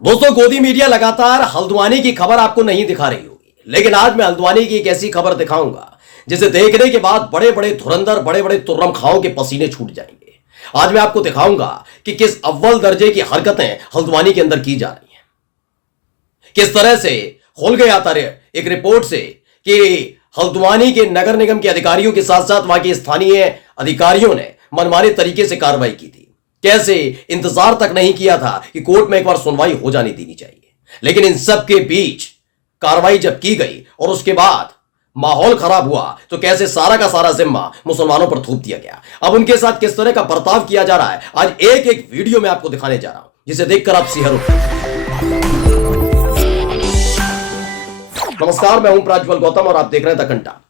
दोस्तों, गोदी मीडिया लगातार हल्द्वानी की खबर आपको नहीं दिखा रही होगी, लेकिन आज मैं हल्द्वानी की एक ऐसी खबर दिखाऊंगा जिसे देखने के बाद बड़े बड़े धुरंधर, बड़े बड़े तुर्रम खाओं के पसीने छूट जाएंगे। आज मैं आपको दिखाऊंगा कि किस अव्वल दर्जे की हरकतें हल्द्वानी के अंदर की जा रही हैं। किस तरह से खुल गया था एक रिपोर्ट से कि हल्द्वानी के नगर निगम के अधिकारियों के साथ साथ वहां के स्थानीय अधिकारियों ने मनमाने तरीके से कार्रवाई की थी। कैसे इंतजार तक नहीं किया था कि कोर्ट में एक बार सुनवाई हो जानी देनी चाहिए, लेकिन इन सब के बीच कार्रवाई जब की गई और उसके बाद माहौल खराब हुआ तो कैसे सारा का सारा जिम्मा मुसलमानों पर थोप दिया गया। अब उनके साथ किस तरह का बर्ताव किया जा रहा है, आज एक एक वीडियो में आपको दिखाने जा रहा हूं, जिसे देखकर आप सिहर उठेंगे। नमस्कार, मैं हूं प्रज्वल गौतम और आप देख रहे हैं द कंटा।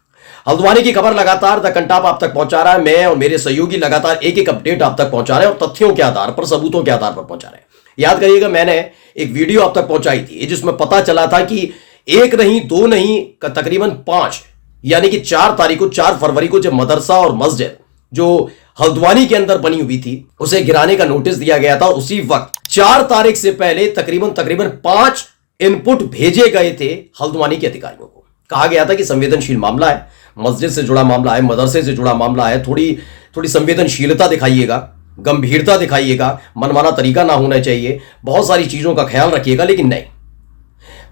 हल्द्वानी की खबर लगातार द कंटा आप तक पहुंचा रहा है। मैं और मेरे सहयोगी लगातार एक एक अपडेट आप तक पहुंचा रहे हैं और तथ्यों के आधार पर, सबूतों के आधार पर पहुंचा रहे हैं। याद करिएगा, मैंने एक वीडियो आप तक पहुंचाई थी जिसमें पता चला था कि एक नहीं, दो नहीं, तकरीबन 5 यानी कि 4 तारीख को, 4 फरवरी को, जब मदरसा और मस्जिद जो हल्द्वानी के अंदर बनी हुई थी उसे गिराने का नोटिस दिया गया था। उसी वक्त 4 तारीख से पहले तकरीबन 5 इनपुट भेजे गए थे हल्द्वानी के अधिकारियों को। कहा गया था कि संवेदनशील मामला है, मस्जिद से जुड़ा मामला है, मदरसे से जुड़ा मामला है, थोड़ी संवेदनशीलता दिखाइएगा, गंभीरता दिखाइएगा, मनमाना तरीका ना होना चाहिए, बहुत सारी चीजों का ख्याल रखिएगा। लेकिन नहीं,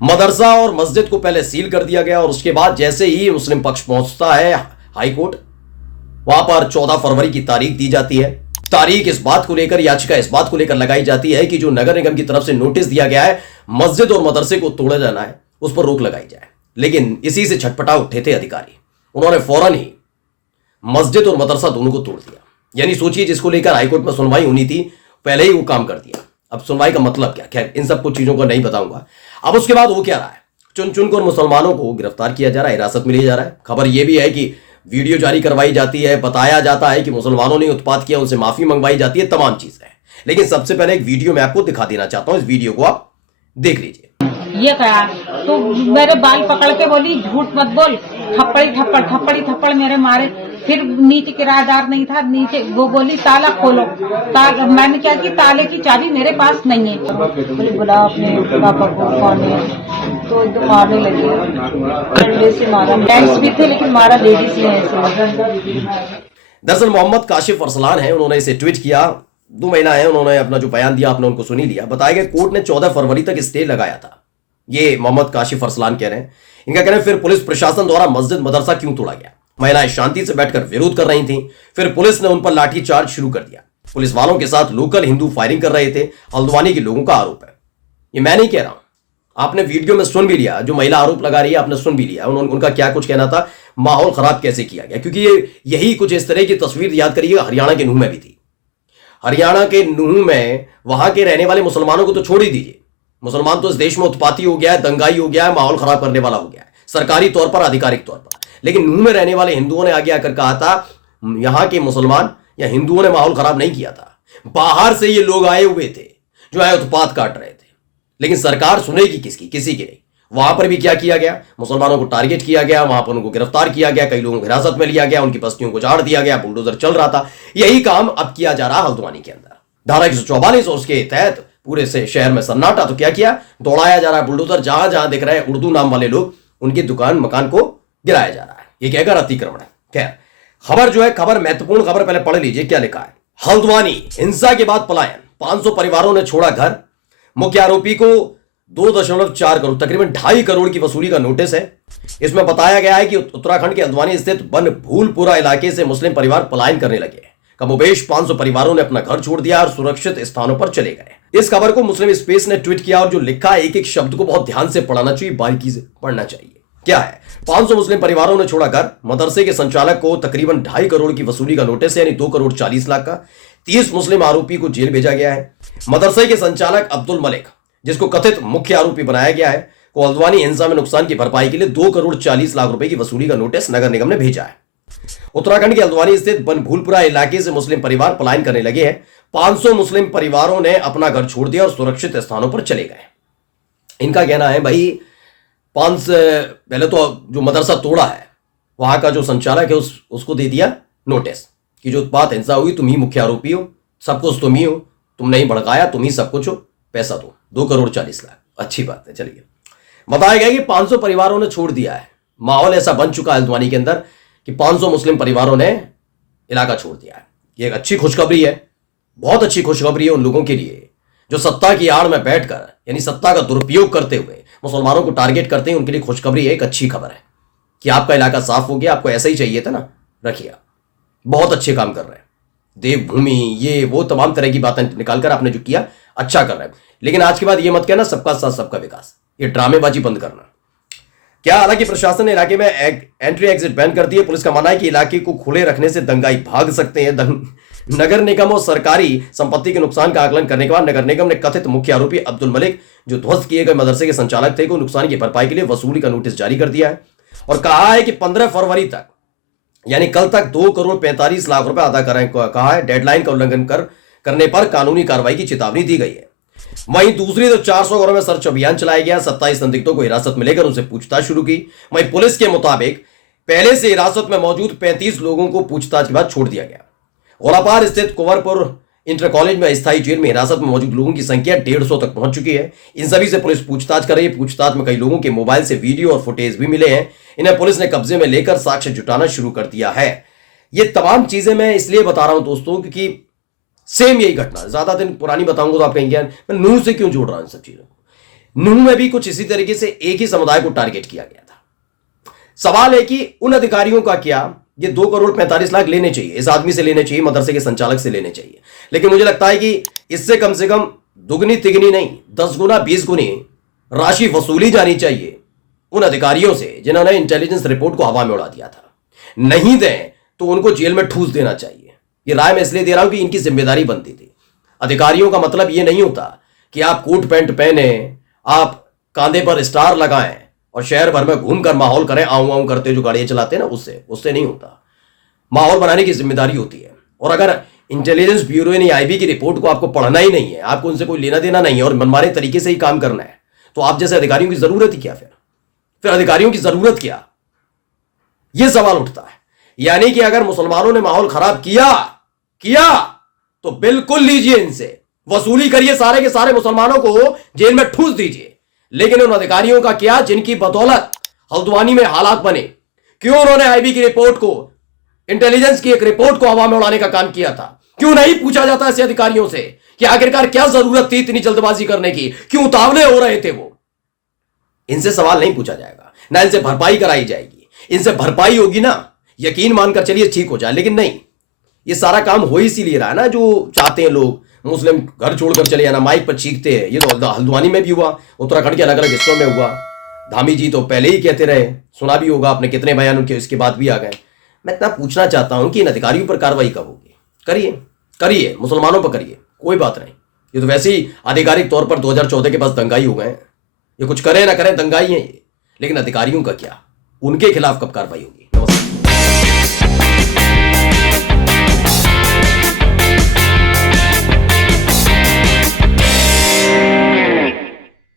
मदरसा और मस्जिद को पहले सील कर दिया गया और उसके बाद जैसे ही मुस्लिम पक्ष पहुंचता है हाई कोर्ट, वहां पर 14 फरवरी की तारीख दी जाती है। तारीख इस बात को लेकर, याचिका इस बात को लेकर लगाई जाती है कि जो नगर निगम की तरफ से नोटिस दिया गया है मस्जिद और मदरसे को तोड़ा जाना है, उस पर रोक लगाई जाए। लेकिन इसी से छटपटा उठे थे अधिकारी। उन्होंने फौरन ही मस्जिद और मदरसा दोनों को तोड़ दिया। यानी सोचिए, जिसको लेकर हाईकोर्ट में सुनवाई होनी थी पहले ही वो काम कर दिया। अब सुनवाई का मतलब क्या, खैर इन सब कुछ चीजों को नहीं बताऊंगा। अब उसके बाद वो क्या रहा है, चुन चुनकर मुसलमानों को गिरफ्तार किया जा रहा है, हिरासत में लिया जा रहा है। खबर यह भी है कि वीडियो जारी करवाई जाती है, बताया जाता है कि मुसलमानों ने उत्पात किया, उनसे माफी मंगवाई जाती है, तमाम चीजें। लेकिन सबसे पहले एक वीडियो मैं आपको दिखा देना चाहता हूं, इस वीडियो को आप देख लीजिए। ये कहा तो मेरे बाल पकड़ के बोली झूठ मत बोल, थप्पड़ी मेरे मारे। फिर नीचे किराएदार नहीं था, नीचे वो बोली ताला खोलो। मैंने क्या की, ताले की चाबी मेरे पास नहीं है। बोले बुला अपने पापा को, कौन है, तो एकदम मारने लगे, डंडे से मारा। जेंट्स भी थे लेकिन मारा लेडीज ने ऐसे। दरअसल मोहम्मद काशिफ अरसलान है, उन्होंने इसे ट्वीट किया। 2 महीना है, उन्होंने अपना जो बयान दिया आपने उनको सुनी लिया। बताया गया कोर्ट ने 14 फरवरी तक स्टे लगाया था। ये मोहम्मद काशिफ अरसलान कह रहे हैं। इनका कहना है फिर पुलिस प्रशासन द्वारा मस्जिद मदरसा क्यों तोड़ा गया। महिलाएं शांति से बैठकर विरोध कर रही थी, फिर पुलिस ने उन पर लाठीचार्ज शुरू कर दिया। पुलिस वालों के साथ लोकल हिंदू फायरिंग कर रहे थे, हल्द्वानी के लोगों का आरोप है। ये मैं नहीं कह रहा हूं, आपने वीडियो में सुन भी लिया, जो महिला आरोप लगा रही है आपने सुन भी लिया उनका क्या कुछ कहना था, माहौल खराब कैसे किया गया। क्योंकि यही कुछ इस तरह की तस्वीर याद करिएगा हरियाणा के नूह में भी थी। हरियाणा के नूह में वहां के रहने वाले मुसलमानों को तो छोड़ ही दीजिए, मुसलमान तो इस देश में उत्पाती हो गया है, दंगाई हो गया है, माहौल खराब करने वाला हो गया है, सरकारी तौर पर, आधिकारिक तौर पर। लेकिन नूह में रहने वाले हिंदुओं ने आगे आकर कहा था यहां के मुसलमान या हिंदुओं ने माहौल खराब नहीं किया था, बाहर से ये लोग आए हुए थे जो है उत्पात काट रहे थे। लेकिन सरकार सुनेगी किसकी, किसी की नहीं। वहां पर भी क्या किया गया, मुसलमानों को टारगेट किया गया, वहां पर उनको गिरफ्तार किया गया, कई लोगों को हिरासत में लिया गया, उनकी बस्तियों को झाड़ दिया गया, बुलडोजर चल रहा था। यही काम अब किया जा रहा हल्द्वानी के अंदर। धारा 144 और उसके तहत पूरे से शहर में सन्नाटा। तो क्या किया, दौड़ाया जा रहा है बुलडोजर, जहां जहां दिख रहा है उर्दू नाम वाले लोग, उनकी दुकान मकान को गिराया जा रहा है। ये कहकर अतिक्रमण है। खैर, खबर जो है, खबर महत्वपूर्ण खबर पहले पढ़ लीजिए क्या लिखा है। हल्द्वानी हिंसा के बाद पलायन, 500 परिवारों ने छोड़ा घर। मुख्य आरोपी को 2.4 करोड़, तकरीबन 2.5 करोड़ की वसूली का नोटिस है। इसमें बताया गया है कि उत्तराखंड के हल्द्वानी स्थित बनभूलपुरा इलाके से मुस्लिम परिवार पलायन करने लगे। कमोबेश 500 परिवारों ने अपना घर छोड़ दिया और सुरक्षित स्थानों पर चले गए। इस खबर को मुस्लिम स्पेस ने ट्वीट किया और जो लिखा है, एक एक शब्द को बहुत ध्यान से पढ़ना चाहिए, बारीकी से पढ़ना चाहिए। क्या है, 500 मुस्लिम परिवारों ने छोड़ा घर। मदरसे के संचालक को तकरीबन 2.5 करोड़ की वसूली का नोटिस है, यानी 2 करोड़ 40 लाख का। 30 मुस्लिम आरोपी को जेल भेजा गया है। मदरसे के संचालक अब्दुल मलिक, जिसको कथित मुख्य आरोपी बनाया गया है, को हल्द्वानी हिंसा में नुकसान की भरपाई के लिए 2 करोड़ 40 लाख रुपए की वसूली का नोटिस नगर निगम ने भेजा है। उत्तराखंड के हल्द्वानी स्थित बनभूलपुरा इलाके से मुस्लिम परिवार पलायन करने लगे हैं। 500 मुस्लिम परिवारों ने अपना घर छोड़ दिया और सुरक्षित स्थानों पर चले गए। इनका कहना है भाई, पहले तो जो मदरसा तोड़ा है वहां का जो संचालक है उसको दे दिया नोटिस कि जो उत्पात हिंसा हुई तुम ही मुख्य आरोपी हो, सब कुछ तुम ही हो, तुमने ही भड़काया, तुम ही सब कुछ हो, पैसा दो। 2,40,00,000, अच्छी बात है। चलिए, बताया गया कि 500 परिवारों ने छोड़ दिया है। माहौल ऐसा बन चुका है हल्द्वानी के अंदर कि 500 मुस्लिम परिवारों ने इलाका छोड़ दिया है। ये एक अच्छी खुशखबरी है, बहुत अच्छी खुशखबरी है उन लोगों के लिए जो सत्ता की आड़ में बैठकर, यानी सत्ता का दुरुपयोग करते हुए मुसलमानों को टारगेट करते हैं। उनके लिए खुशखबरी है, एक अच्छी खबर है कि आपका इलाका साफ हो गया। आपको ऐसा ही चाहिए था ना, रखिए। बहुत अच्छे काम कर रहे हैं, देवभूमि ये वो तमाम तरह की बातें निकालकर आपने जो किया अच्छा कर रहे हैं। लेकिन आज के बाद ये मत कहना सबका साथ सबका विकास, ये ड्रामेबाजी बंद करना। क्या, हालांकि प्रशासन ने इलाके में एंट्री एग्जिट बैन कर दी है। पुलिस का मानना है कि इलाके को खुले रखने से दंगाई भाग सकते हैं। नगर निगम और सरकारी संपत्ति के नुकसान का आकलन करने के बाद नगर निगम ने कथित मुख्य आरोपी अब्दुल मलिक, जो ध्वस्त किए गए मदरसे के संचालक थे, को नुकसान की भरपाई के लिए वसूली का नोटिस जारी कर दिया है और कहा है कि 15 फरवरी तक, यानी कल तक 2,45,00,000 रुपए अदा करें कहा है। डेडलाइन का उल्लंघन करने पर कानूनी कार्रवाई की चेतावनी दी गई है। वहीं दूसरी तो 400 घरों में सर्च अभियान चलाया गया। 27 संदिग्धों को हिरासत में लेकर उनसे पूछताछ शुरू की। वहीं पुलिस के मुताबिक पहले से हिरासत में मौजूद 35 लोगों को पूछताछ के बाद छोड़ दिया गया। गोलापार स्थित कुंवरपुर इंटर कॉलेज में अस्थायी जेल में हिरासत में मौजूद लोगों की संख्या 150 तक पहुंच चुकी है। इन सभी से पुलिस पूछताछ कर रही है। पूछताछ में कई लोगों के मोबाइल से वीडियो और फुटेज भी मिले हैं। इन्हें पुलिस ने कब्जे में लेकर साक्ष्य जुटाना शुरू कर दिया है। ये तमाम चीजें मैं इसलिए बता रहा हूं दोस्तों क्योंकि सेम यही घटना, ज्यादा दिन पुरानी बताऊंगा तो आप कहेंगे मैं नूह से क्यों जोड़ रहा हूं इन सब चीजों को। नूह में भी कुछ इसी तरीके से एक ही समुदाय को टारगेट किया गया था। सवाल है कि उन अधिकारियों का क्या, ये 2,45,00,000 लेने चाहिए, इस आदमी से लेने चाहिए, मदरसे के संचालक से लेने चाहिए। लेकिन मुझे लगता है कि इससे कम से कम दुगनी तिगनी नहीं, 10 गुना 20 गुनी राशि वसूली जानी चाहिए उन अधिकारियों से जिन्होंने इंटेलिजेंस रिपोर्ट को हवा में उड़ा दिया था। नहीं दें तो उनको जेल में ठूस देना चाहिए। ये राय मैं इसलिए दे रहा हूं कि इनकी जिम्मेदारी बनती थी। अधिकारियों का मतलब ये नहीं होता कि आप कोट पैंट पहने, आप कांधे पर स्टार लगाएं और शहर भर में घूमकर माहौल करें, आऊं आऊं करते जो गाड़ियां चलाते हैं ना, उससे नहीं होता। माहौल बनाने की जिम्मेदारी होती है। और अगर इंटेलिजेंस ब्यूरो यानी आईबी की रिपोर्ट को आपको पढ़ना ही नहीं है, आपको उनसे कोई लेना देना नहीं है और मनमाने तरीके से ही काम करना है, तो आप जैसे अधिकारियों की जरूरत ही क्या? फिर अधिकारियों की जरूरत क्या? यह सवाल उठता है। यानी कि अगर मुसलमानों ने माहौल खराब किया तो बिल्कुल लीजिए, इनसे वसूली करिए, सारे के सारे मुसलमानों को जेल में ठूस दीजिए। लेकिन उन अधिकारियों का क्या जिनकी बदौलत हल्द्वानी में हालात बने? क्यों उन्होंने आईबी की रिपोर्ट को, इंटेलिजेंस की एक रिपोर्ट को हवा में उड़ाने का काम किया था? क्यों नहीं पूछा जाता ऐसे अधिकारियों से कि आखिरकार क्या जरूरत थी इतनी जल्दबाजी करने की? क्यों उतावले हो रहे थे वो? इनसे सवाल नहीं पूछा जाएगा, ना इनसे भरपाई कराई जाएगी। इनसे भरपाई होगी ना, यकीन मानकर चलिए ठीक हो जाए, लेकिन नहीं, ये सारा काम हो इसीलिए रहा है ना, जो चाहते हैं लोग मुस्लिम घर छोड़कर चले जाना, माइक पर चीखते हैं। ये तो हल्द्वानी में भी हुआ, उत्तराखंड के अलग अलग हिस्सों में हुआ। धामी जी तो पहले ही कहते रहे, सुना भी होगा आपने कितने बयान उनके, इसके बाद भी आ गए। मैं इतना पूछना चाहता हूं कि इन अधिकारियों पर कार्रवाई कब होगी? करिए, मुसलमानों पर करिए, कोई बात नहीं। ये तो वैसे ही आधिकारिक तौर पर 2014 के पास दंगाई हो गए। ये कुछ करें ना करें, दंगाई है ये। लेकिन अधिकारियों का क्या? उनके खिलाफ कब कार्रवाई होगी?